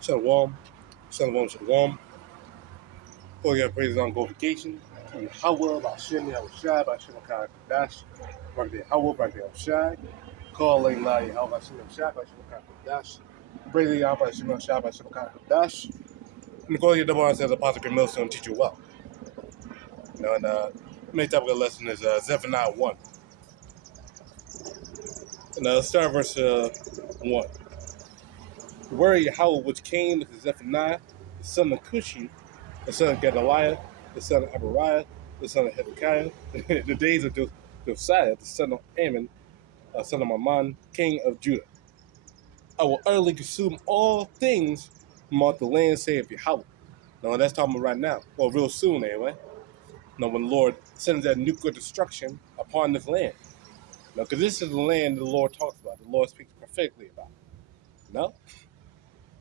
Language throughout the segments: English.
Shalom. Shalom, shalom. Before you praise on glorification. YAHAWAH, BAHASHAM, YAHAWASHI, BAHASHAM, QADASH. BARAK, YAHAWAH, BARAK, YAHAWASHI. Calling La YAHAWAH, BAHASHAM, YAHAWASHI, BAHASHAM, QADASH. Praise YAHAWAH, BAHASHAM, YAHAWASHI, BAHASHAM, QADASH. And the glory of the Lord says Apostle Millstone teach you well. And the main topic of the lesson is Zephaniah 1. And let's start verse 1. The word of YAHAWAH which came to Zephaniah, the son of Cushi, the son of Gedaliah, the son of Abariah, the son of Hezekiah, the days of Josiah, the son of Ammon, son of Mammon, king of Judah. I will utterly consume all things from off the land, saith Yahweh. Now, that's talking about right now. Well, real soon, anyway. Now, when the Lord sends that nuclear destruction upon this land. Now, because this is the land the Lord talks about, the Lord speaks prophetically about. No?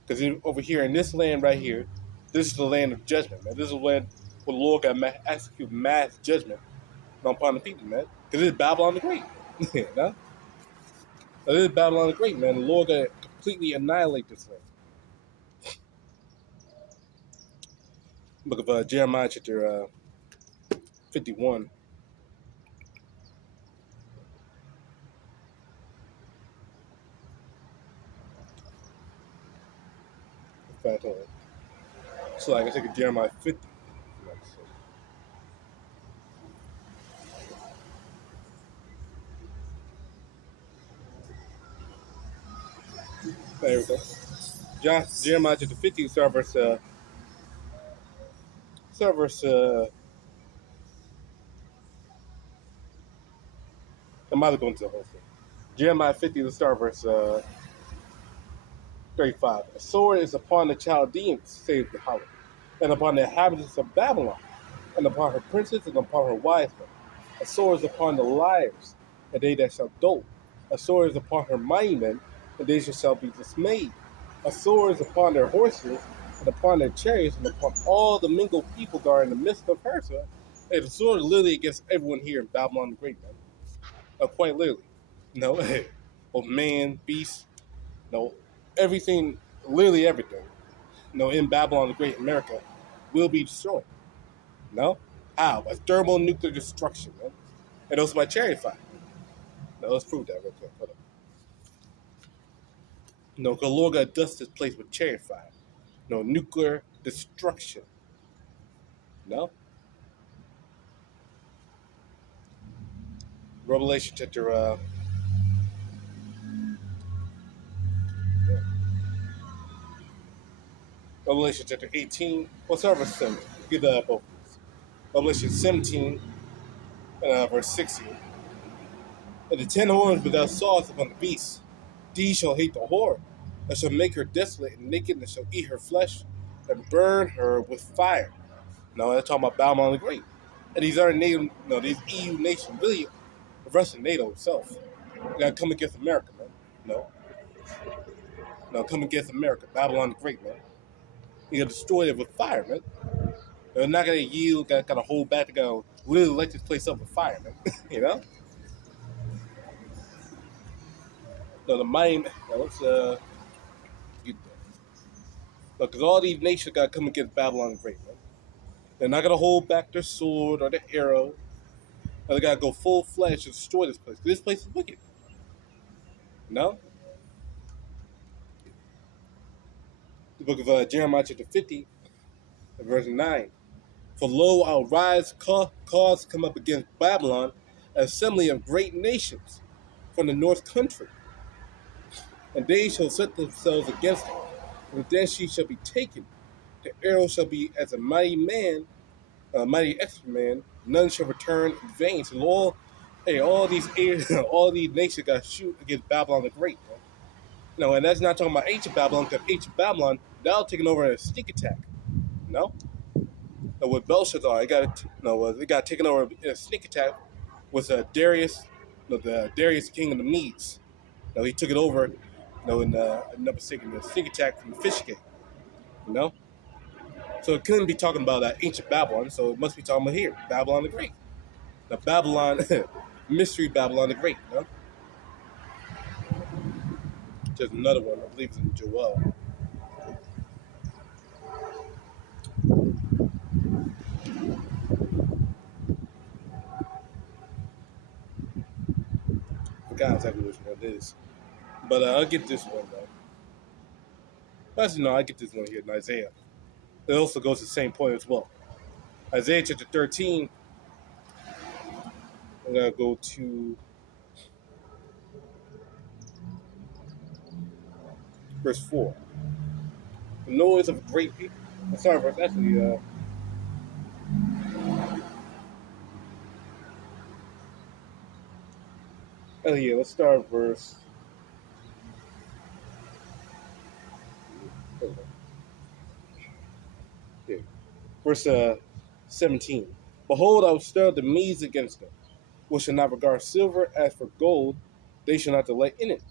Because over here in this land right here, this is the land of judgment, man. This is the land where the Lord got execute mass judgment upon the people, man. Because this is Babylon the Great. No? This is Babylon the Great, man. The Lord got to completely annihilate this land. Book of Jeremiah chapter 51. So like I take Jeremiah 50. There we go. Jeremiah chapter 50, start verse I might have gone to the whole thing. Jeremiah 50, let's start verse 35. A sword is upon the Chaldeans, saith Yahweh, and upon the inhabitants of Babylon, and upon her princes, and upon her wise men. A sword is upon the liars, and they that shall dote. A sword is upon her mighty men, and they shall be dismayed. A sword is upon their horses, and upon their chariots, and upon all the mingled people that are in the midst of her. So, hey, the sword is literally against everyone here in Babylon the Great, man. Quite literally. No, both man, beast, no, everything, literally everything, in Babylon the Great, America, will be destroyed. No? How? By thermonuclear destruction, man. And also by chariot fire. Now, let's prove that real quick. Hold up. No, because the Lord got dust this place with chariot fire. No, nuclear destruction. No? Revelation chapter, Revelation chapter 18. What's our verse 7? Get that up, Revelation 17, verse 16. And the 10 horns without sauce upon the beast. These shall hate the whore, and shall make her desolate and naked, and shall eat her flesh, and burn her with fire. Now, they're talking about Babylon the Great. And these are NATO, these EU nations, really, the rest of NATO itself. You gotta come against America, man. No, come against America, Babylon the Great, man. You gotta destroy it with fire, man. They're not gonna yield, gotta hold back, they gotta literally light this place up with fire, man. You know? No, the mind, let's get that. Because all these nations gotta come against Babylon the Great, man. They're not gonna hold back their sword or their arrow. They gotta go full fledged to destroy this place. This place is wicked. No? The book of Jeremiah chapter 50, verse 9. For lo, I'll rise cause come up against Babylon, an assembly of great nations from the north country. And they shall set themselves against her. And then she shall be taken. The arrow shall be as a mighty man, a mighty expert man. None shall return in vain. So all these all these nations got to shoot against Babylon the Great. No, and that's not talking about ancient Babylon, because ancient Babylon, now taking over a sneak attack. No? With Belshazzar, they got taken over in a sneak attack with Darius, the Darius king of the Medes. He took it over, in the sneak attack from the fish gate. So it couldn't be talking about ancient Babylon, so it must be talking about here, Babylon the Great. The Babylon, mystery Babylon the Great, Just another one, I believe it's in Joel. forgot exactly which one it is. But I'll get this one, though. Actually, no, I get this one here in Isaiah. It also goes to the same point as well. Isaiah chapter 13. I'm going to go to verse 4. The noise of a great people. Sorry, verse actually. Yeah, let's start verse. Yeah, verse 17. Behold, I will stir the Medes against them, which shall not regard silver as for gold, they shall not delight in it.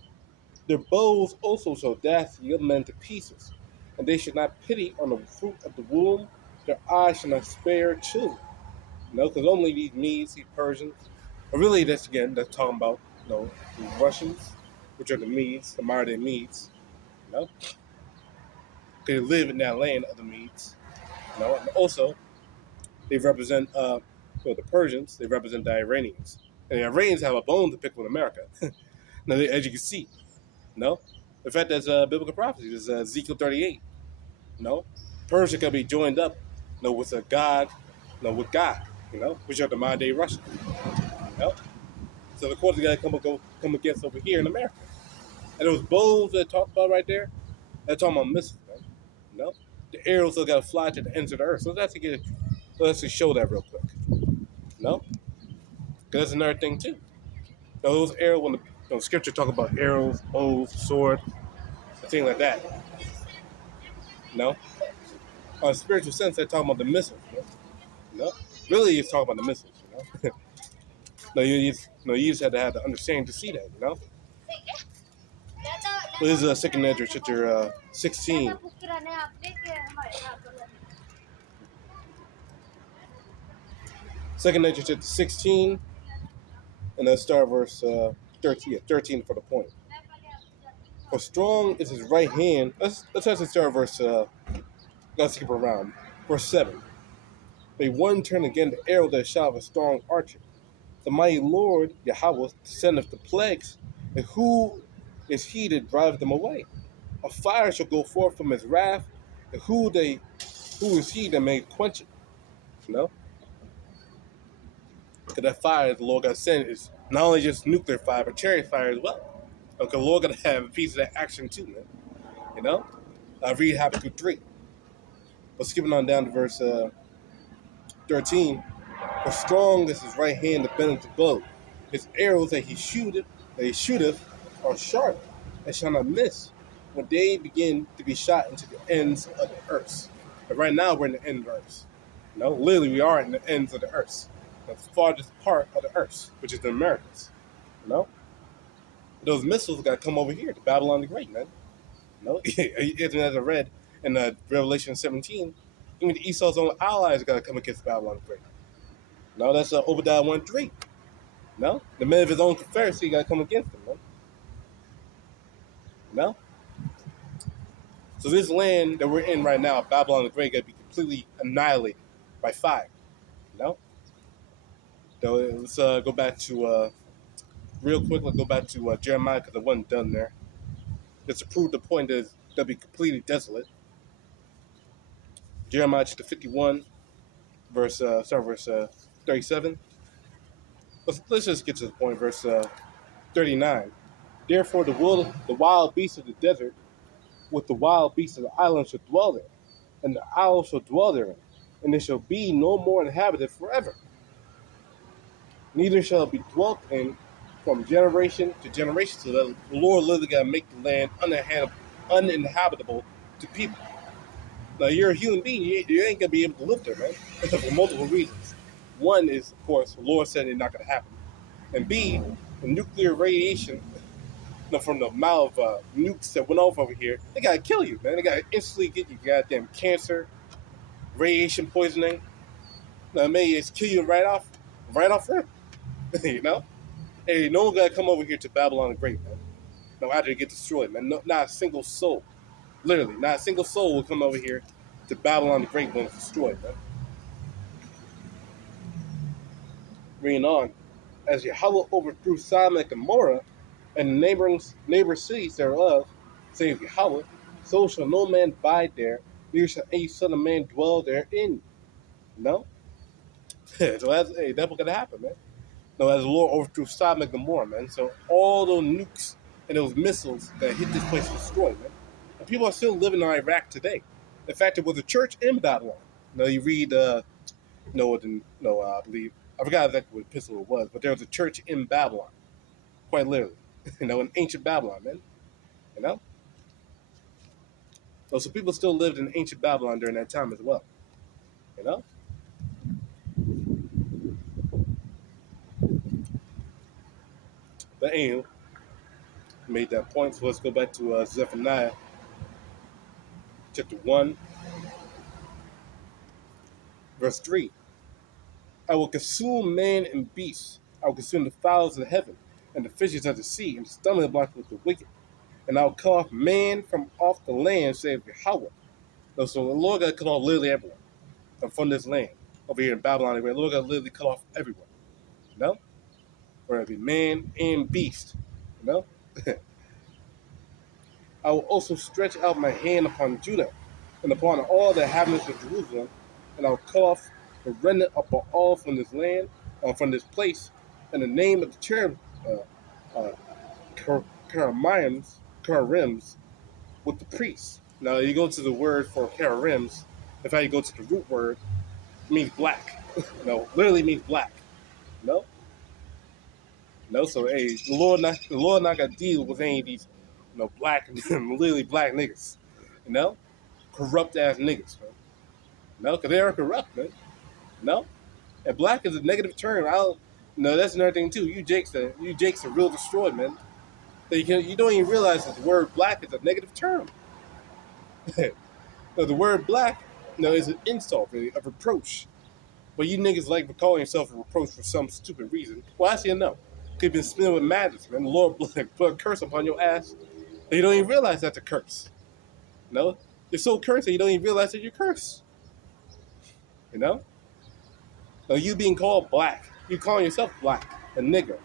Their bows also shall dash young men to pieces, and they should not pity on the fruit of the womb. Their eyes shall not spare children. Because only these Medes, these Persians, or really that's talking about the Russians, which are the Medes, the modern day Medes. They live in that land of the Medes. And also they represent the Persians. They represent the Iranians, and the Iranians have a bone to pick with America. Now, as you can see, in fact, there's biblical prophecy. There's Ezekiel 38. Persia can be joined up, with a God, with God, which are the modern day Russians. So the course got to come against over here in America. And those bows that talked about right there, they're talking about missiles, man. The arrows still got to fly to the ends of the earth. So let's just show that real quick. Because that's another thing too. Those arrows, when the scripture talk about arrows, bows, sword, things like that. On a spiritual sense, they're talking about the missiles. Really, it's talking about the missiles. You just had to have the understanding to see that. This is Second Ezra chapter 16. Second Ezra chapter 16, and let's start verse 13 for the point. For strong is his right hand. Let's actually start verse. Let's skip around. Verse 7. May one turn again the arrow that shot of a strong archer. The mighty Lord YAHAWAH sendeth the plagues, and who is he that driveth them away? A fire shall go forth from his wrath, and who is he that may quench it? Because that fire the Lord God sent is not only just nuclear fire, but chariot fire as well. Okay, the Lord got to have a piece of that action too, man. I read Habakkuk 3. But skipping on down to verse 13. For strong is his right hand that bendeth the bow. His arrows that he shooteth are sharp and shall not miss when they begin to be shot into the ends of the earth. And right now we're in the end of the earth. Literally we are in the ends of the earth. The farthest part of the earth, which is the Americas. Those missiles got to come over here to Babylon the Great, man. As I read in Revelation 17, even the Esau's own allies got to come against Babylon the Great. That's Obadiah 1:3. The men of his own confederacy got to come against him, man. So this land that we're in right now, Babylon the Great, got to be completely annihilated by fire. So let's go back to real quick. Let's go back to Jeremiah because I wasn't done there. Just to prove the point that they'll be completely desolate. Jeremiah chapter 51, verse 37. Let's just get to the point, verse 39. Therefore the wild beasts of the desert with the wild beasts of the island shall dwell there, and the owl shall dwell therein, and it shall be no more inhabited forever. Neither shall it be dwelt in from generation to generation. So the Lord literally got to make the land uninhabitable to people. Now, you're a human being. You ain't going to be able to live there, man, for multiple reasons. One is, of course, the Lord said it's not going to happen. And B, the nuclear radiation from the amount of nukes that went off over here, they got to kill you, man. They got to instantly get you goddamn cancer, radiation poisoning. Now, maybe it's kill you right off rip. Hey, no one got to come over here to Babylon the Great, man. No, after they get destroyed, man. No, not a single soul. Literally, not a single soul will come over here to Babylon the Great when it's destroyed, man. Reading on. As Yahawah overthrew Sodom and Gomorrah, and the neighbor cities thereof, saith Yahweh, so shall no man abide there, neither shall any son of man dwell therein. No? So that's what's gonna happen, man. No, as the Lord overthrew Sodom and Gomorrah, man. So all those nukes and those missiles that hit this place destroyed, man. And people are still living in Iraq today. In fact, it was a church in Babylon. You read, I believe, I forgot exactly what epistle it was, but there was a church in Babylon, quite literally. In ancient Babylon, man. You know? So people still lived in ancient Babylon during that time as well. You know? But anyway, made that point. So let's go back to Zephaniah chapter 1, verse 3. I will consume man and beast. I will consume the fowls of heaven and the fishes of the sea and the stumbling block with the wicked. And I will cut off man from off the land, saith Yahawah. So the Lord got to cut off literally everyone from this land. Over here in Babylon, the Lord got to literally cut off everyone. You know? Whether it be man and beast. You know? I will also stretch out my hand upon Judah and upon all the inhabitants of Jerusalem, and I will cut off the remnant of all from this land, from this place, in the name of the cherub, Karims, with the priests. Now, you go to the word for Karims, in fact, you go to the root word, it means black. Literally means black. No? No, so hey, the Lord not gonna deal with any of these, black, literally black niggas, corrupt ass niggas, man. Because they are corrupt, man. And black is a negative term. That's another thing too. You Jakes are real destroyed, man. So you don't even realize that the word black is a negative term. The word black, is an insult, really, a reproach. But you niggas like calling yourself a reproach for some stupid reason. Well, actually, no. You've been spinning with madness, man. The Lord put a curse upon your ass. And you don't even realize that's a curse. You're so cursed that you don't even realize that you're cursed. Now, you being called black. You calling yourself black, a nigger.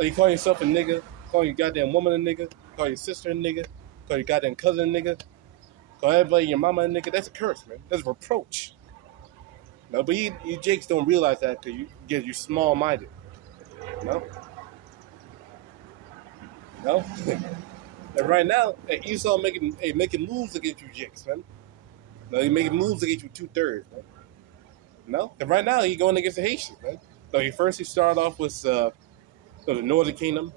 You calling yourself a nigga, calling your goddamn woman a nigga, call your sister a nigga, call your goddamn cousin a nigga, call everybody your mama a nigga. That's a curse, man. That's a reproach. But you Jakes don't realize that because you're small-minded. No? And right now, Esau making moves against you, Jakes, man. He's making moves against you 2/3, man. And right now, he's going against the Haitians, man. He started off with the Northern Kingdom.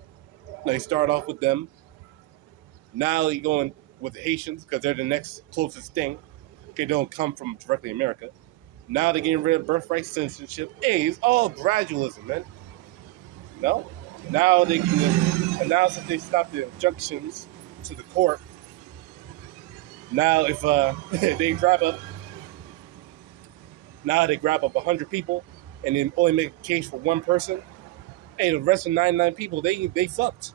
He started off with them. Now he's going with the Haitians because they're the next closest thing. They don't come from directly America. Now they're getting rid of birthright citizenship. Hey, it's all gradualism, man. Now they can, and now since they stopped the injunctions to the court, now if they grab up 100 people and then only make a case for one person, hey, the rest of 99 people they fucked.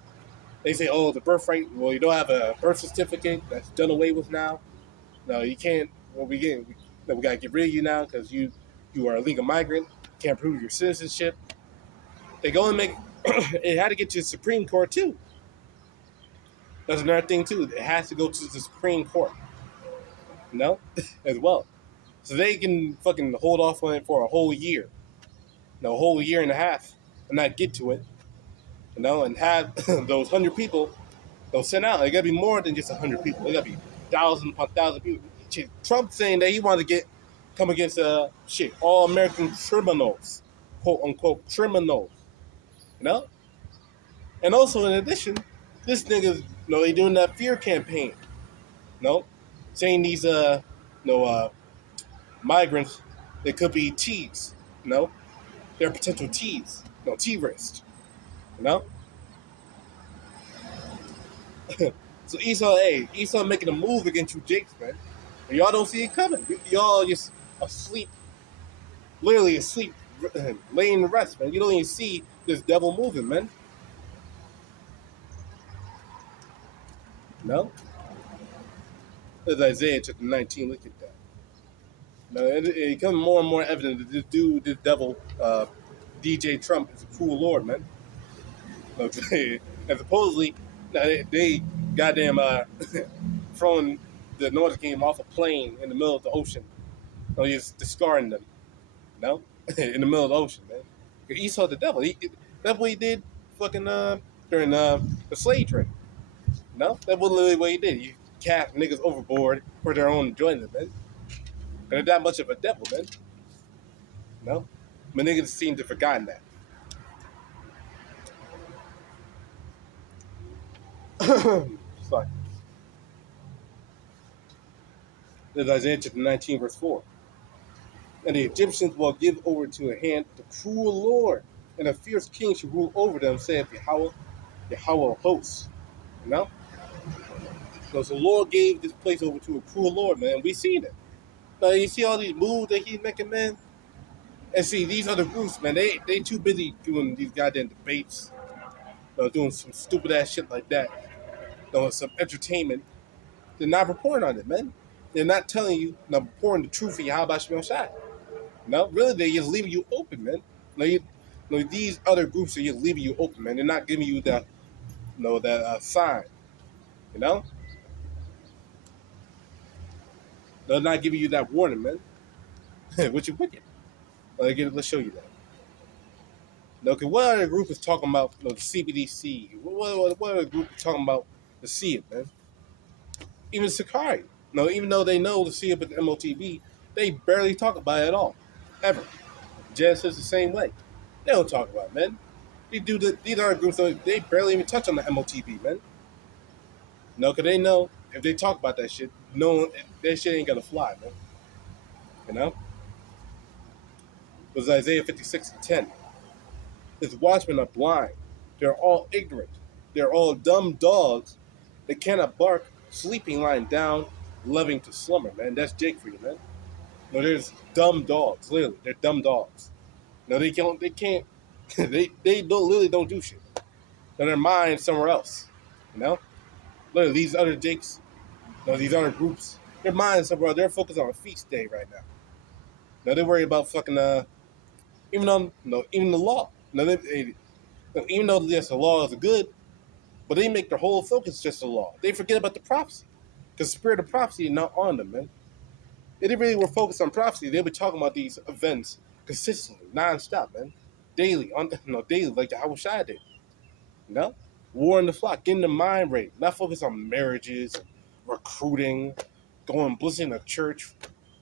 They say, oh, the birthright. Well, you don't have a birth certificate. That's done away with now. No, you can't. Well, we gotta get rid of you now because you are a legal migrant. Can't prove your citizenship. They go and make. It had to get to the Supreme Court too. That's another thing too. It has to go to the Supreme Court. As well. So they can fucking hold off on it for a whole year. A whole year and a half, and not get to it. And have those 100 people. They'll send out. It gotta be more than just 100 people. It gotta be thousands upon thousands of people. Trump saying that he wanted to come against all American criminals, quote unquote criminals. And also in addition, this nigga's they doing that fear campaign. Saying these migrants, they could be T's. They're potential T's. T-risk. So Esau making a move against you Jakes, man. And y'all don't see it coming. Y'all just asleep, literally asleep, laying to rest, man. You don't even see this devil moving, man. There's Isaiah chapter 19. Look at that. It becomes more and more evident that this devil, DJ Trump, is a cruel lord, man. And supposedly, they goddamn throwing the Northern Kingdom off a plane in the middle of the ocean. No, he's discarding them. No, in the middle of the ocean, man. Esau the devil. That's what he did, fucking during the slave trade. No, that was literally what he did. He cast niggas overboard for their own enjoyment, man. They're that much of a devil, man. No, but niggas seem to have forgotten that. Sorry. There's Isaiah chapter 19, verse 4. And the Egyptians will give over to a hand the cruel Lord, and a fierce king shall rule over them, saith Yahawah, Yahawah of hosts. You know? Because the Lord gave this place over to a cruel Lord, man. We seen it. Now, you see all these moves that he's making, man? And see, these other groups, man, they too busy doing these goddamn debates, doing some stupid ass shit like that, some entertainment. They're not reporting on it, man. They're not telling you, reporting the truth of YAHAWASHI. No, really, they're just leaving you open, man. These other groups are just leaving you open, man. They're not giving you that, that sign, you know? They're not giving you that warning, man. Which is wicked. Let's show you that. Okay, what other group is talking about the CBDC? What other group is talking about the SEAP, man? Even Sakari. No, even though they know the SEAP at the MOTB, they barely talk about it at all. Ever. Genesis the same way. They don't talk about it, man. These other groups, they barely even touch on the MOTB, man. No, because they know if they talk about that shit, no, that shit ain't gonna fly, man. You know? It was Isaiah 56:10. His watchmen are blind. They're all ignorant. They're all dumb dogs. They cannot bark, sleeping, lying down, loving to slumber, man. That's Jake for you, man. No, there's dumb dogs, literally. They're dumb dogs. No, they can't, they don't literally don't do shit. No, their mind somewhere else. You know? Literally, these other Jakes, these other groups, their mind somewhere else. They're focused on a feast day right now. No, they worry about fucking, even the law. Even though, yes, the law is good, but they make their whole focus just the law. They forget about the prophecy. Because the spirit of prophecy is not on them, man. If they really were focused on prophecy, they'd be talking about these events consistently, non-stop, man. Daily, daily, like the YAHAWASHI did. You know? War in the flock, getting the mind right. Not focused on marriages, recruiting, going blessing a church.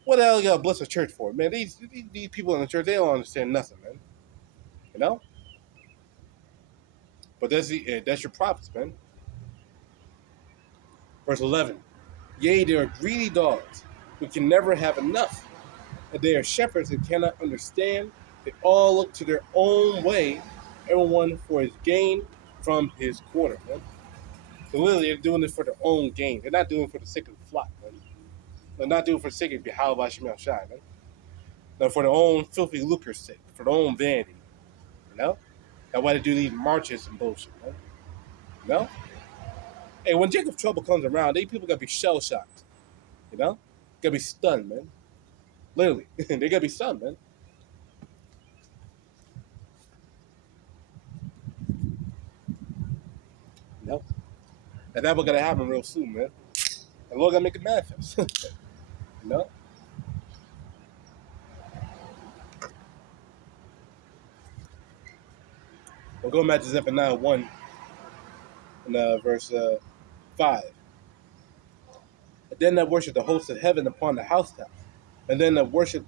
What the hell you gotta bless a church for? Man, these people in the church, they don't understand nothing, man. You know? But that's your prophets, man. Verse 11. Yea, they are greedy dogs who can never have enough. And they are shepherds who cannot understand. They all look to their own way, everyone for his gain from his quarter, man. So literally, they're doing it for their own gain. They're not doing it for the sake of the flock, man. They're not doing it for the sake of YAHAWASHI, man. They're for their own filthy lucre's sake, for their own vanity, you know? That's why they do these marches and bullshit, man. You know? Hey, when Jacob Trouble comes around, these people gotta be shell-shocked, you know? Gotta be stunned, man. Literally. They gotta be stunned, man. You know? And that's what's gonna happen real soon, man. And Lord gonna make it manifest. You know? We'll go back to Zephaniah 1 and verse 5. And then that worship the host of heaven upon the housetop. And then that worship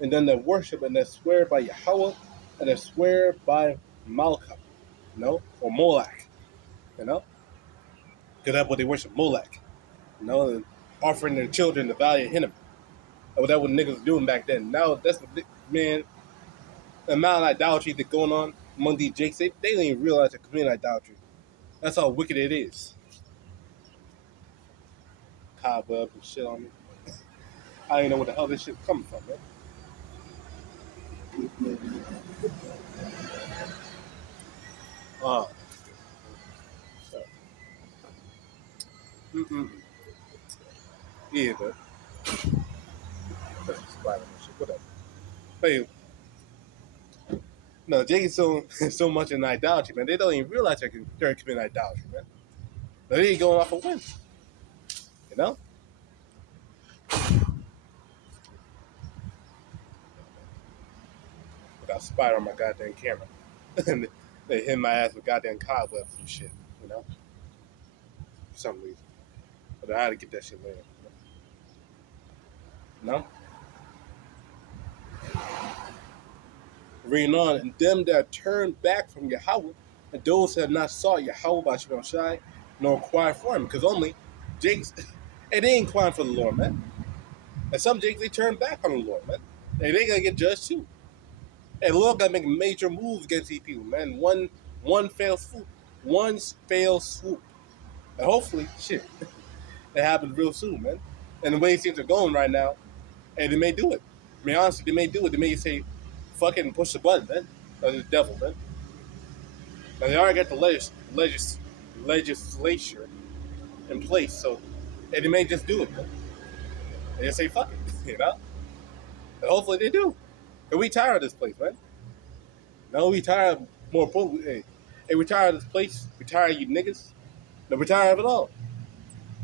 and that swear by Yahawah, and that swear by Malcham, or Molech, you know? Because that's what they worship, Molech, and offering their children the valley of Hinnom. That's what niggas were doing back then. Now, that's what, man, the amount of idolatry that's going on among these jakes, they don't even realize they're committing idolatry. That's how wicked it is. Cobweb and shit on me. I don't even know where the hell this shit's coming from, man. Yeah, but that's just whatever. But anyway, No, Jake is so much in idolatry, man. They don't even realize they're committing idolatry, man. They ain't going off a win, you know. Without spider on my goddamn camera, and they hit my ass with goddamn cobwebs and shit, you know. For some reason, but I had to get that shit later. No. Reading on, and them that turned back from Yahawah, and those that have not sought Yahawah by Shai, nor inquired for him, because only Jake's, and they ain't inquiring for the Lord, man. And some Jakes, they turn back on the Lord, man. And they gotta get judged too. And the Lord gotta make major moves against these people, man. One fail swoop. One fail swoop. And hopefully, shit, it happens real soon, man. And the way things are going right now, and they may do it. I mean, honestly, they may do it. They may say, fuck it and push the button, man. That's the devil, man. Now, they already got the legislature in place, so, and they may just do it, man. And they say, fuck it, you know? And hopefully they do. And we tired of this place, man. No, we tired of more importantly, hey, we tired of this place. We tired of you niggas. No, we're tired of it all.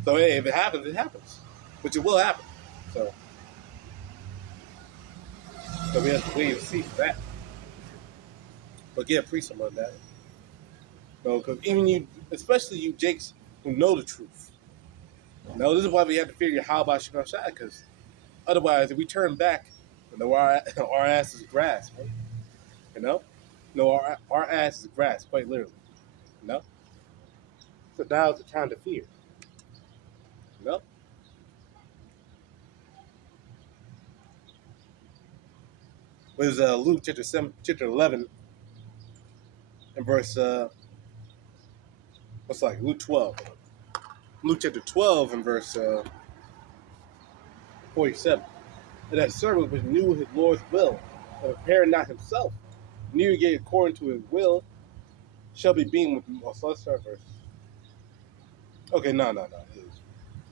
So hey, if it happens, it happens. Which it will happen. So we have to wait and see for that. But get a priest on that. No, because even you, especially you Jakes who know the truth. No, this is why we have to figure out how about Shai, because otherwise if we turn back, you know, our ass is grass, right? You know? No, our ass is grass, quite literally. You know? So now's the time to fear. You know? What is Luke chapter 11 and verse what's like Luke 12. Luke chapter 12 and verse 47. And that servant which knew his Lord's will, and prepared not himself, neither gave according to his will, shall be beaten with. Oh, so let's start verse. Okay, no.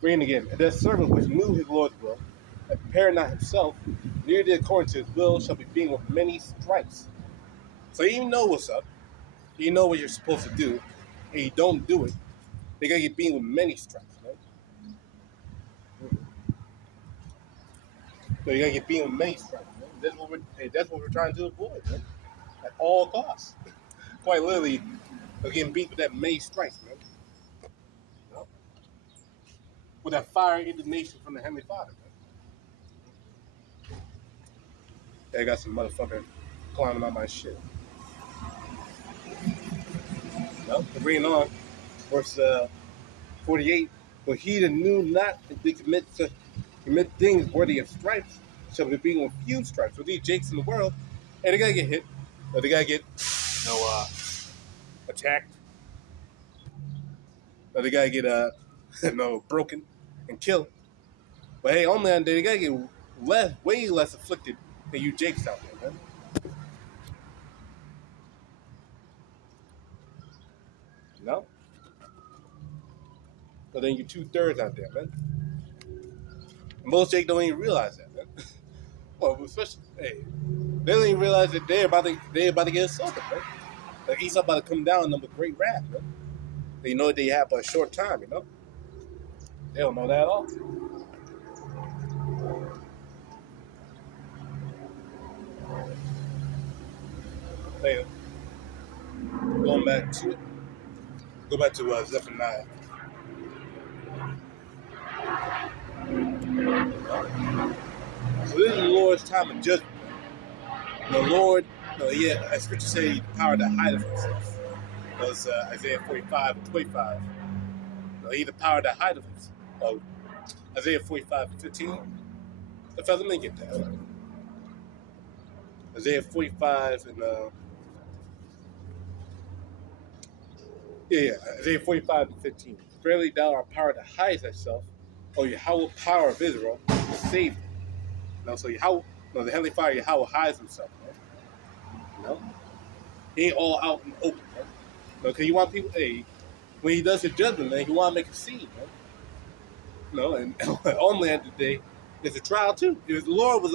Reading again. And that servant which knew his Lord's will, and prepared not himself, neither did according to his will, shall be beaten with many stripes. So you know what's up. You know what you're supposed to do, and you don't do it. They gotta get beaten with many stripes, right? So you gotta get beaten with many stripes. Right? That's what we're trying to avoid, right? At all costs. Quite literally, getting beat with that many stripes, man. You know? With that fire indignation from the Heavenly Father, man. Hey, I got some motherfucker climbing on my shit. No, reading on, verse 48. But he that knew not that they commit things worthy of stripes shall be beaten with few stripes. So these Jakes in the world, and they gotta get hit, or they gotta get attacked, or they gotta get broken and killed. But hey, on that day, they gotta get way less afflicted than you Jakes out there, man. You know? So then you 2/3 out there, man. And most Jakes don't even realize that, man. Well, especially, hey, they don't even realize that they're about to get assaulted, man. Like Esau about to come down on them with great wrath, man. They know they have for a short time, you know? They don't know that at all. Hey, going back to it. Go back to Zephaniah. So this is the Lord's time of judgment. The Lord, as Scripture says, the power to hide of himself. Because Isaiah 45 and 25. He the power to hide of himself. Isaiah 45 and 15. In fact, let me get that. Isaiah 45 and Isaiah 45 and 15. Verily thou art power to hide thyself, O Yahawah, power of Israel, to save thee. So Yahawah, the Heavenly Father, Yahawah hides himself, man. He ain't all out and open, man. Because you want people, hey, when he does his judgment, man, he want to make a scene, man. And on the end of the day, it's a trial too. If the Lord was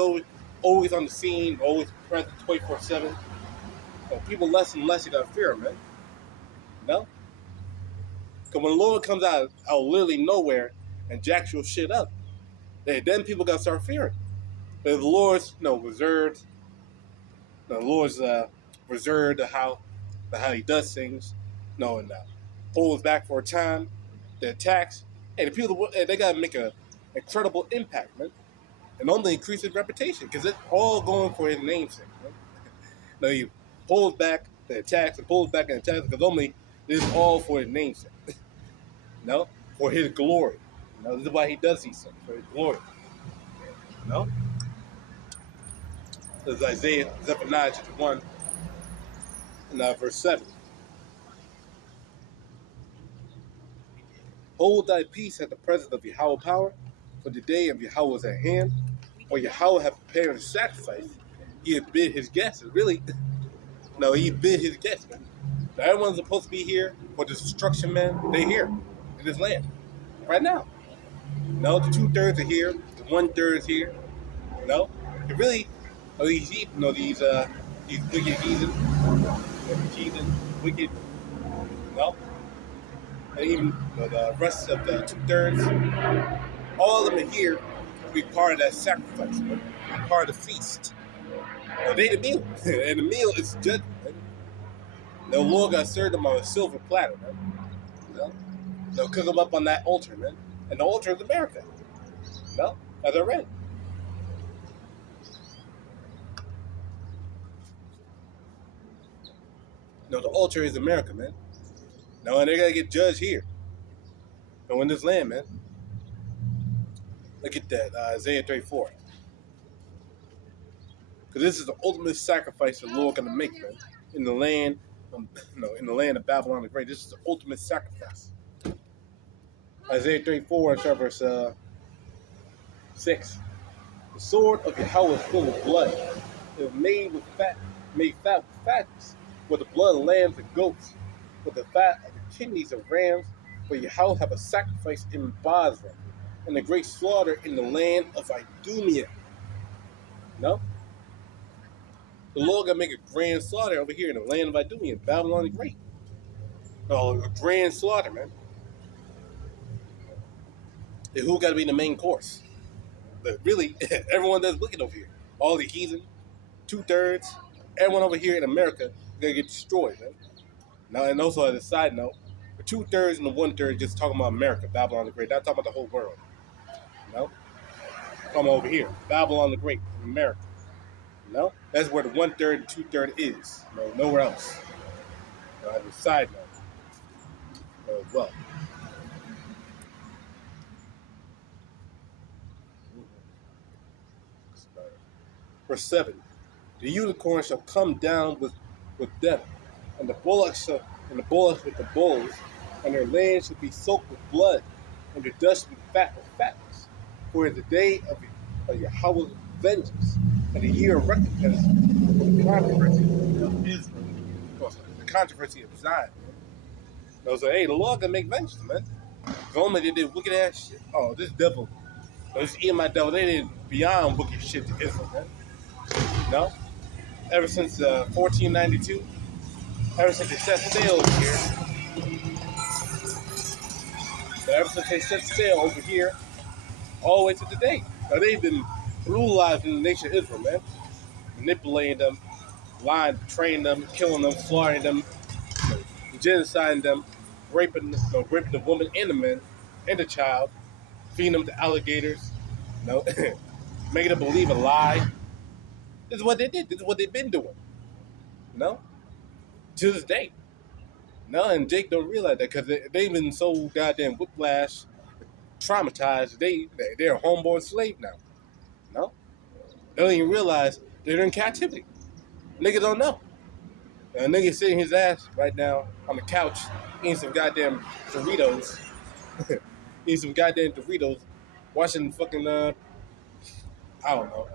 always on the scene, always present 24/7, People less and less you gotta fear him, man. No? Because when the Lord comes out literally nowhere and jacks your shit up, then people gotta start fearing. But if the Lord's reserved, the Lord's reserved to how he does things, and pulls back for a time, the attacks, the people they gotta make an incredible impact, man, and only increase his reputation because it's all going for his namesake. Man. Now he pulls back the attacks and pulls back the attacks because only this is all for his namesake, for his glory. This is why he does these things for his glory. This is Zephaniah chapter 1 and verse 7. Hold thy peace at the presence of Yahawah power, for the day of Yahawah is at hand. For Yahawah hath prepared a sacrifice. He had bid his guests. Really? No, he bid his guests, man. Now, everyone's supposed to be here for the destruction, man. They're here in this land right now. The 2/3 are here. The 1/3 is here. It really, these wicked heathen, wicked, and even the rest of the 2/3, all of them are here to be part of that sacrifice, man. Part of the feast. They the meal, and the meal is judgment. The Lord got served them on a silver platter, man. They'll cook them up on that altar, man. And the altar is America. As I read. The altar is America, man. And they gotta get judged here. In this land, man. Look at that, Isaiah 34. Because this is the ultimate sacrifice the Lord gonna make, man. In the land, in the land of Babylon the Great. This is the ultimate sacrifice. Isaiah 34, verse 6. The sword of Yahawah is full of blood. It was made fat with fatness, with the blood of lambs and goats, with the fat of the kidneys of rams. For Yahawah have a sacrifice in Basra, and a great slaughter in the land of Idumea. The Lord gonna make a grand slaughter over here in the land of Idumea, Babylon the Great. A grand slaughter, man. And who got to be the main course? But really, everyone that's looking over here, all the heathen, 2/3, everyone over here in America is gonna get destroyed, man. And also as a side note, the 2/3 and the 1/3 just talking about America, Babylon the Great. Not talking about the whole world. Come over here, Babylon the Great, America. That's where the 1/3 and 2/3 is. Nowhere else. As a side note, as well. Verse 7. The unicorn shall come down with death, and the bullocks with the bulls, and their land shall be soaked with blood, and their dust shall be fat with fatness. For the day of Yahawah's vengeance, and the year of recompense for the controversy of Israel, the controversy of Zion. Hey, the Lord gonna make vengeance, man. If only they did wicked ass shit. Oh, this devil, this my devil, they did beyond wicked shit to Israel, man. Ever since 1492, ever since they set sail over here, over here, all the way to today. They've been brutalizing the nation of Israel, man. Manipulating them, lying, betraying them, killing them, slaughtering them, genociding them, raping the woman and the man and the child, feeding them to alligators, making them believe a lie. This is what they did. This is what they've been doing. To this day. And Jake don't realize that because they've been so goddamn whiplash, traumatized. They're a homeborn slave now. They don't even realize they're in captivity. Niggas don't know. A nigga sitting his ass right now on the couch eating some goddamn Doritos. Eating some goddamn Doritos, watching fucking I don't know,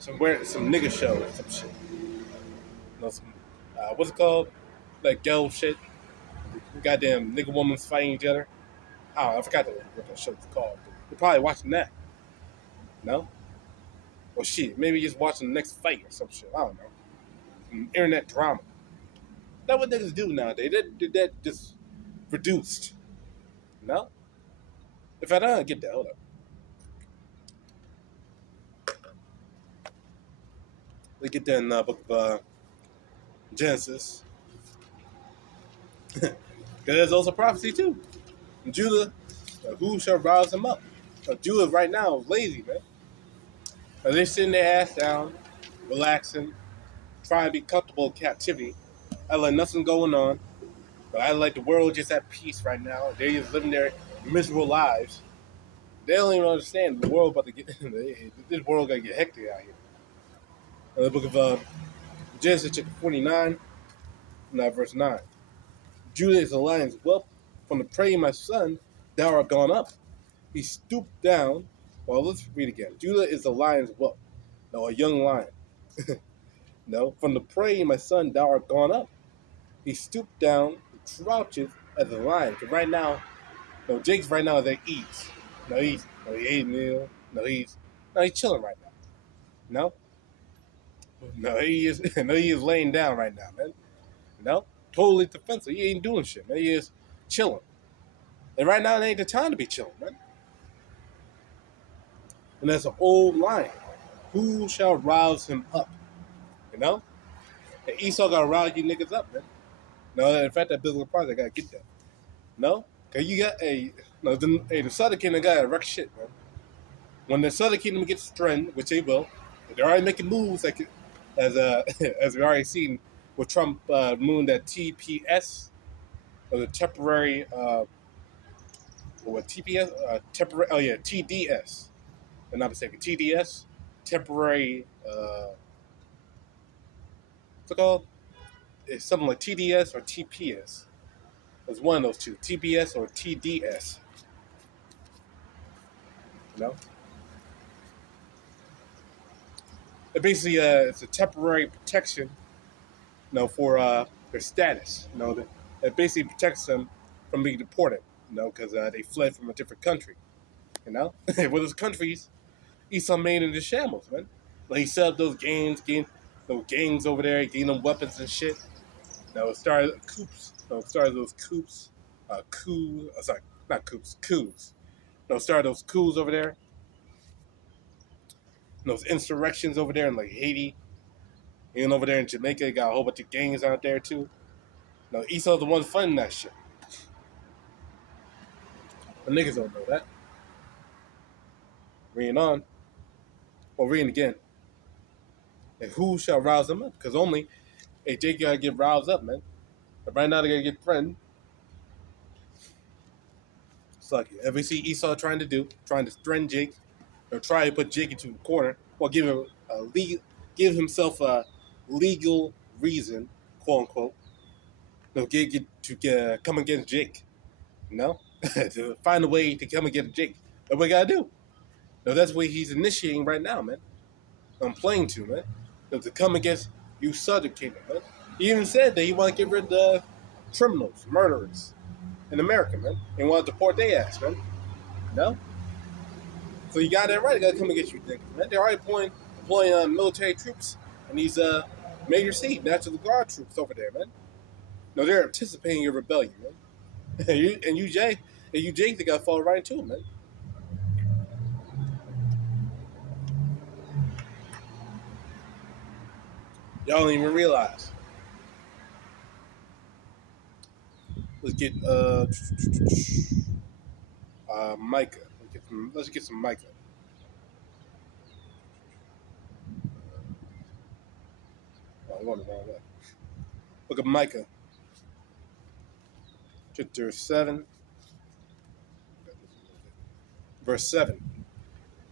some nigga show or some shit. What's it called? Like ghetto shit. Goddamn nigga woman's fighting each other. I forgot what that show's called. You're probably watching that. Or shit, maybe just watching the next fight or some shit. I don't know. Some internet drama. That's what niggas do nowadays. That just reduced. No? If I don't get that, hold up. We get that in the book of Genesis. Because there's also prophecy too. Judah, who shall rouse him up? Judah right now is lazy, man. They're sitting their ass down, relaxing, trying to be comfortable in captivity. I like nothing going on. But I like the world just at peace right now. They're just living their miserable lives. They don't even understand the world about to get. This world gonna get hectic out here. In the book of Genesis, chapter 49, verse 9. Judah is a lion's whelp. From the prey, my son, thou art gone up. He stooped down. Well, let's read again. Judah is a lion's whelp. No, a young lion. No, from the prey, my son, thou art gone up. He stooped down, crouches as a lion. Because right now, no, Jake's right now is at ease. He ate a meal. He's chilling right now. He is. No, he is laying down right now, man. Totally defensive. He ain't doing shit, man. He is chilling. And right now, it ain't the time to be chilling, man. And that's an old lion. Who shall rouse him up? And Esau gotta rouse you niggas up, man. In fact, that biblical project, I gotta get that. Cause you got the Southern Kingdom got wreck shit, man. When the Southern Kingdom gets strength, which they will, they're already making moves like as as we already seen with Trump moving that TPS or the temporary TPS temporary TDS. If I'm not mistaken, TDS temporary what's it called? It's something like TDS or TPS. It's one of those two, TPS or TDS. It basically it's a temporary protection, for their status. It basically protects them from being deported. Because they fled from a different country. Well, those countries, Esau made into shambles, man. Like he set up those those gangs over there, getting them weapons and shit. It started coups. Started those coups, sorry, not coups, coups. Started those coups over there. Those insurrections over there in like Haiti, and over there in Jamaica, they got a whole bunch of gangs out there too. Esau's the one funding that shit. The niggas don't know that. Reading on, or reading again. And who shall rouse them up? Because only Jake gotta get roused up, man. But right now they gotta get threatened. It's like every see Esau trying to threaten Jake, or try to put Jake into a corner, or give himself a legal reason, quote unquote, to come against Jake. To find a way to come against Jake. That's what we gotta do. That's what he's initiating right now, man. I'm playing to, man. To come against you Southern Kingdom, man. He even said that he want to get rid of the criminals, murderers in America, man. And want to deport their ass, man. So you got that right. They got to come against you, niggas, man. They're already deploying military troops and these Major C, National Guard troops over there, man. They're anticipating your rebellion, man. and you Jake, they got to fall right into it, man. Y'all don't even realize. Let's get Micah. Let's get some Micah. Oh, I'm going the wrong way. Look at Micah. Chapter 7. Verse 7.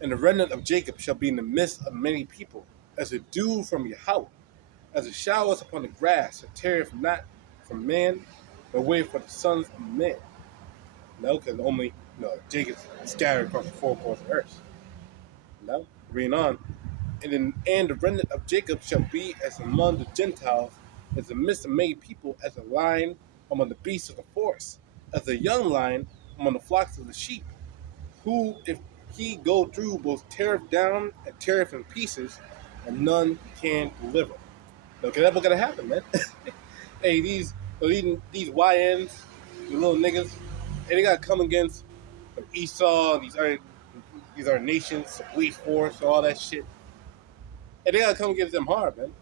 And the remnant of Jacob shall be in the midst of many people, as a dew from Yahawah, as the showers upon the grass, that tarrieth not from man, but wait for the sons of men. Because only Jacob is scattered across the four corners of the earth. Reading on. And the remnant of Jacob shall be as among the Gentiles, as the midst of many people, as a lion among the beasts of the forest, as a young lion among the flocks of the sheep, who, if he go through, both teareth down and teareth in pieces, and none can deliver. That's what's gonna happen, man. Hey, these YNs, the little niggas, hey, they gotta come against Esau, these other nations, the police force, all that shit. And they gotta come against them hard, man.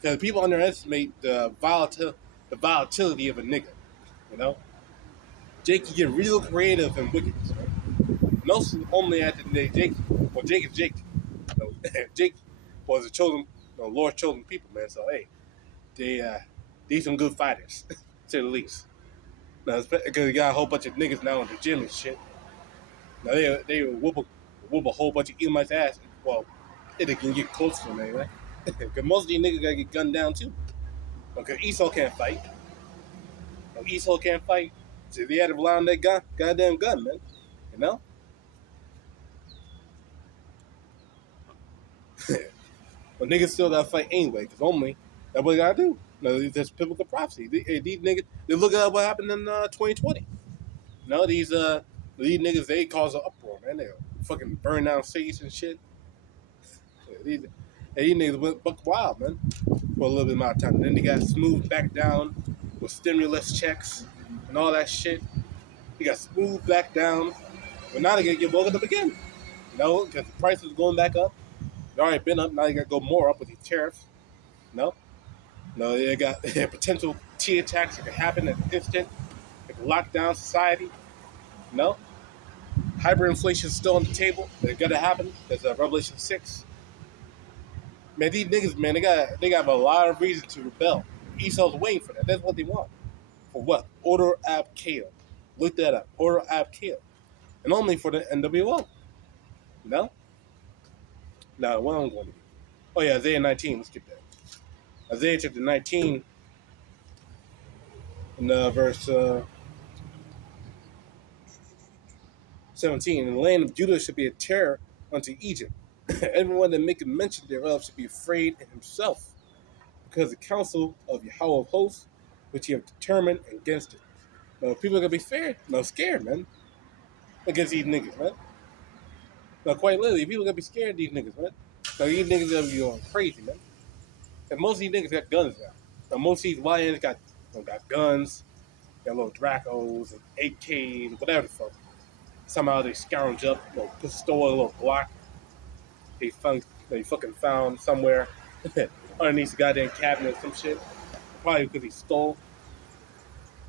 Because people underestimate the volatility of a nigga. You know, Jake can get real creative and wicked. Most only at the day, Jake is Jake. You know, Jake was a chosen, Lord chosen people, man. So hey, they some good fighters, to say the least. Now, because you got a whole bunch of niggas now in the gym and shit. Now they whoop a whole bunch of Edomites' ass. Well, it can get close to them anyway. Because most of these niggas gotta get gunned down too. Because Esau can't fight. Esau can't fight. So they had to rely on that goddamn gun, man. You know? But niggas still gotta fight anyway, because only that's what they gotta do. No, that's biblical prophecy. These niggas, they look at what happened in 2020. No, these niggas, they cause an uproar, man. They fucking burn down cities and shit. Yeah, these niggas went buck wild, man, for a little bit amount of time. And then they got smoothed back down with stimulus checks and all that shit. He got smoothed back down, but now they're gonna get woken up again. You know, because the price is going back up. They already been up. Now they gotta go more up with these tariffs. No, they got potential T attacks that could happen at the instant. They can lock down society. No, hyperinflation is still on the table. It's gonna happen. There's Revelation 6. Man, these niggas, man, they got a lot of reason to rebel. Esau's waiting for that. That's what they want. For what? Order ab chaos. Look that up. Order ab chaos. And only for the NWO. You know? Now, what I'm going to do. Oh, yeah, Isaiah 19. Let's get that. Isaiah chapter 19, in verse 17. And the land of Judah should be a terror unto Egypt. Everyone that maketh mention thereof should be afraid in himself, because the counsel of Yahawah of hosts, which he have determined against it. Now, people are going to be scared, man, against these niggas, man. Now, quite literally, people are going to be scared of these niggas, man. Now, these niggas are going to be going crazy, man. And most of these niggas got guns now. Now, most of these YNs got guns, got little Dracos and AKs, whatever the fuck. Somehow they scrounge up, pistol, a little Glock. They fucking found somewhere underneath the goddamn cabinet or some shit. Probably because he stole.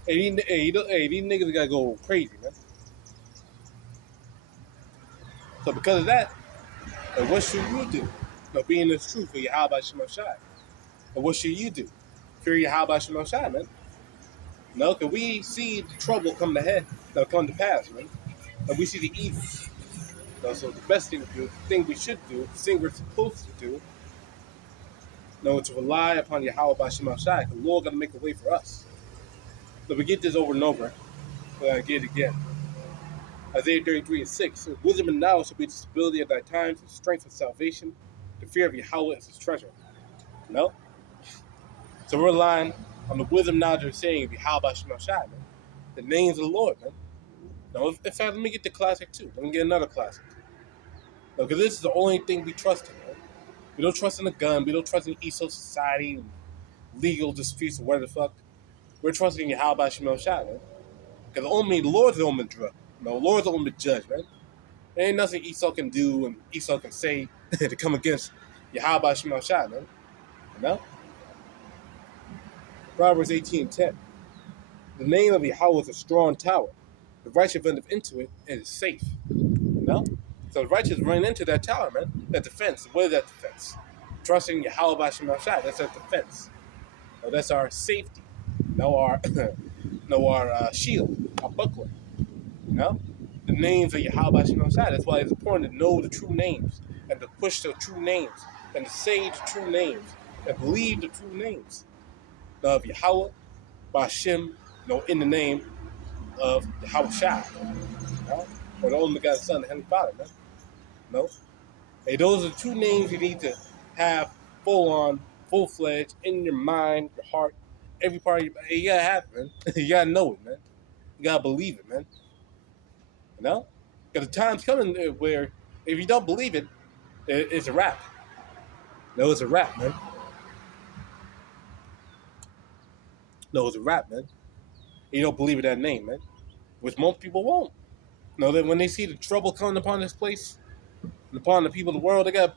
Hey, these niggas gotta go crazy, man. So because of that, what should you do? Being this truth for YAHAWASHI. And what should you do? Fear YAHAWASHI, man. No, because we see the trouble come to pass, man. And we see the evils. So the best thing to do, the thing we should do, the thing we're supposed to do, to rely upon YAHAWASHI. The Lord got to make a way for us. So we get this over and over. We're going to get it again. Isaiah 33:6. Wisdom and knowledge shall be the stability of thy times, and strength of salvation. The fear of Yahweh is his treasure. No? So we're relying on the wisdom and knowledge of saying of YAHAWASHI, man. The names of the Lord, man. Now, in fact, let me get the classic too. Let me get another classic. Because this is the only thing we trust in, man. We don't trust in a gun. We don't trust in Esau society and legal disputes or whatever the fuck. We're trusting in YAHAWASHI, man. Because the Lord's the ultimate drug. Lord's the ultimate judge, man. There ain't nothing Esau can do and Esau can say to come against YAHAWASHI, man. You know? Proverbs 18:10. The name of Yahweh is a strong tower. The righteous runneth into it and is safe. You know? So the righteous run into that tower, man. That defense. What is that defense? Trusting YAHAWASHI. That's our defense. That's our safety. Our shield, our buckler. You know? The names of YAHAWASHI. That's why it's important to know the true names and to push the true names and to say the true names and believe the true names of Yahawah, BAHASHAM, in the name of YAHAWASHI, or the only begotten Son, the Heavenly Father, man. Hey, those are the two names you need to have full-fledged in your mind, your heart, every part of your body. You gotta have it, man. You gotta know it, man. You gotta believe it, man. Because the time's coming where if you don't believe it, it's a wrap. It's a wrap, man. No, it's a rap, man. You don't believe in that name, man. Which most people won't. No, that when they see the trouble coming upon this place and upon the people of the world, they got,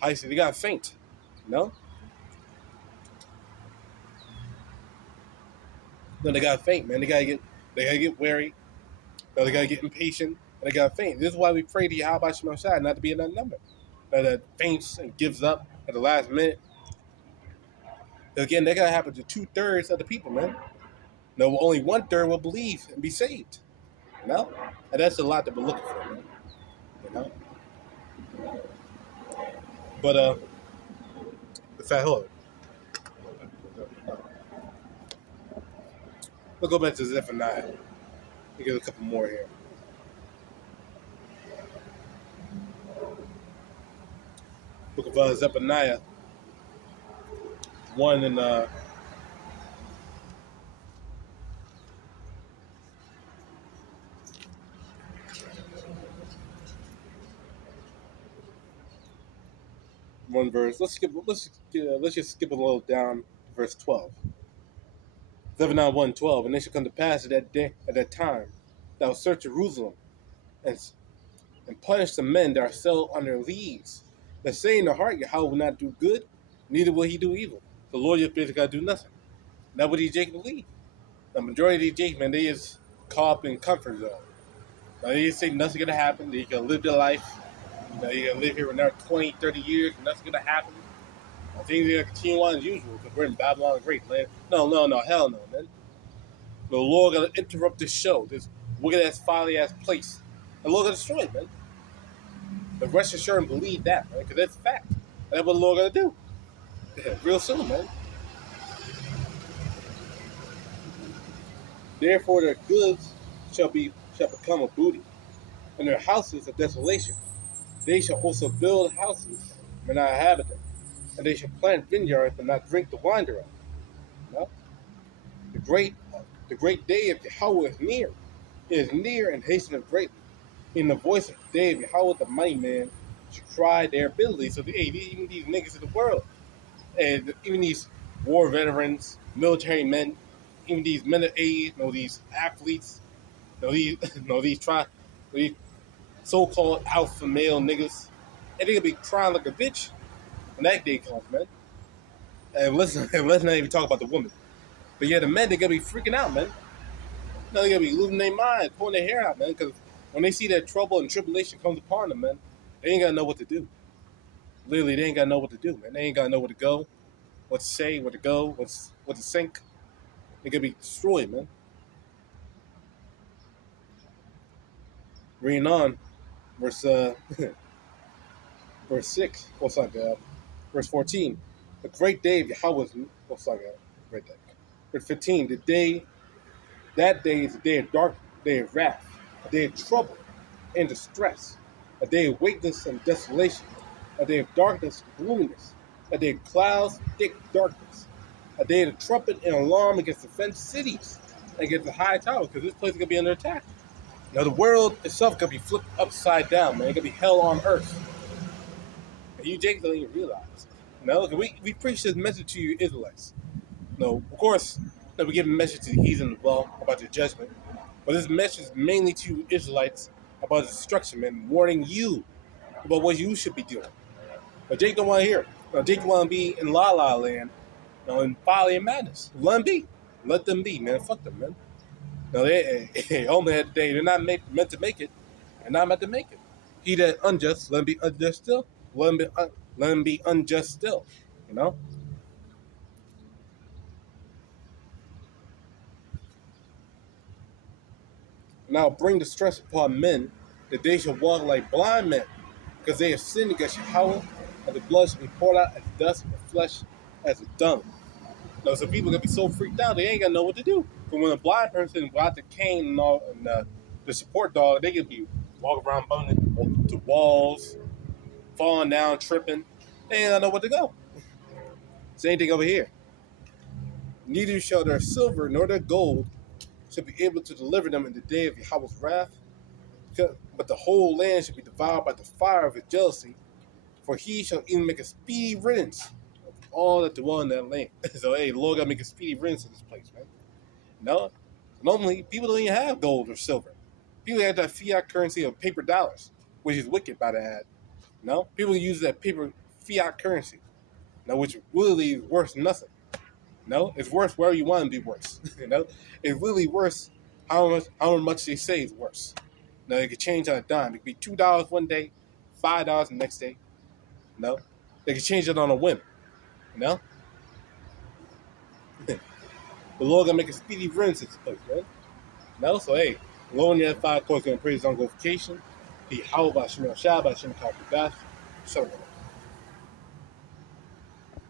how you say, they got faint. You know? No, they got faint, man. They gotta get wary. No, they gotta get impatient. And they gotta faint. This is why we pray to YAHAWASHI not to be in that number. That faints and gives up at the last minute. Again, that gotta happen to 2/3 of the people, man. No, only 1/3 will believe and be saved. You know? And that's a lot that we're looking for, man. You know? But the fact, hold on. We'll go back to Zephaniah. We get a couple more here. Book of Zephaniah 1 and one verse. Let's just skip a little down to verse 12. Zephaniah 1:12. And it shall come to pass at that time, thou will search Jerusalem and punish the men that are still on their leaves. That say in their heart, Yahweh will not do good, neither will he do evil. The Lord just basically got to do nothing. That's what these Jacob believe. The majority of these Jacob, man, they is caught up in comfort zone. Now, they just say nothing's going to happen. They can live their life. You can live here for another 20, 30 years, and nothing's going to happen. Things are going to continue on as usual because we're in Babylon, the great land. No, hell no, man. The Lord going to interrupt this show, this wicked-ass, folly-ass place. The Lord going to destroy it, man. But rest assured and believe that, man, because that's fact. That's what the Lord going to do. Yeah, real soon, man. Therefore, their goods shall become a booty, and their houses a desolation. They shall also build houses, but not inhabit them, and they shall plant vineyards, but not drink the wine thereof. You know? The great day of Yahweh is near. It is near and hasteneth greatly. In the voice of the day of Yahweh, the mighty man should cry their ability. So, even these niggas of the world, and even these war veterans, military men, even these men of age, these athletes, these these so-called alpha male niggas, and they gonna be crying like a bitch when that day comes, man. And let's not even talk about the women. But yeah, the men, they gonna be freaking out, man. No, they gonna be losing their mind, pulling their hair out, man, because when they see that trouble and tribulation comes upon them, man, they ain't gonna know what to do. Literally, they ain't gonna know what to do, man. They ain't gonna know where to go, what to say, where to go, what to think. They gonna be destroyed, man. Reading on, verse verse 6. What's up, God? Verse 14. The great day of Yahweh. What's up, God? Great day. Verse 15. That day is a day of darkness, a day of wrath, a day of trouble and distress, a day of weakness and desolation, a day of darkness and gloominess, a day of clouds, thick darkness, a day of trumpet and alarm against the fenced cities, and against the high tower, because this place is going to be under attack. Now, the world itself could be flipped upside down, man. It could be hell on earth. And you, Jake, don't even realize. No, we preach this message to you, Israelites. No, of course, we give a message to the heathen as well about the judgment. But this message is mainly to Israelites about the destruction, man, warning you about what you should be doing. But Jake don't want to hear it. No, Jake want to be in La La Land, in folly and madness. Let them be. Let them be, man. Fuck them, man. No, only that day they're not meant to make it. They're not meant to make it. He that unjust, let him be unjust still. Let him be unjust still. You know. Now bring distress upon men, that they shall walk like blind men, because they have sinned against Yahweh, and the blood shall be poured out as dust, and the flesh as dung. Now, so people gonna be so freaked out, they ain't gonna know what to do. But when a blind person go out the cane and all, and the support dog, they could be walking around bumping to walls, falling down, tripping. They ain't gonna know what to go. Same thing over here. Neither shall their silver nor their gold shall be able to deliver them in the day of Yahweh's wrath. But the whole land shall be devoured by the fire of his jealousy, for he shall even make a speedy riddance all that dwell in that land. So, hey, the Lord got to make a speedy riddance of this place, man. No, normally people don't even have gold or silver. People have that fiat currency of paper dollars, which is wicked by the ad. No, people use that paper fiat currency, no, which really is worth nothing. No, it's worth wherever you want to be worse. It's really worse how much they say is worse. Now it could change on a dime. It could be $2 one day, $5 the next day. No, they could change it on a whim. The Lord gonna make a speedy riddance of this place, man. No, so hey, Lord, you have 5 courts gonna praise on glorification. He YAHAWASHI, QADASH,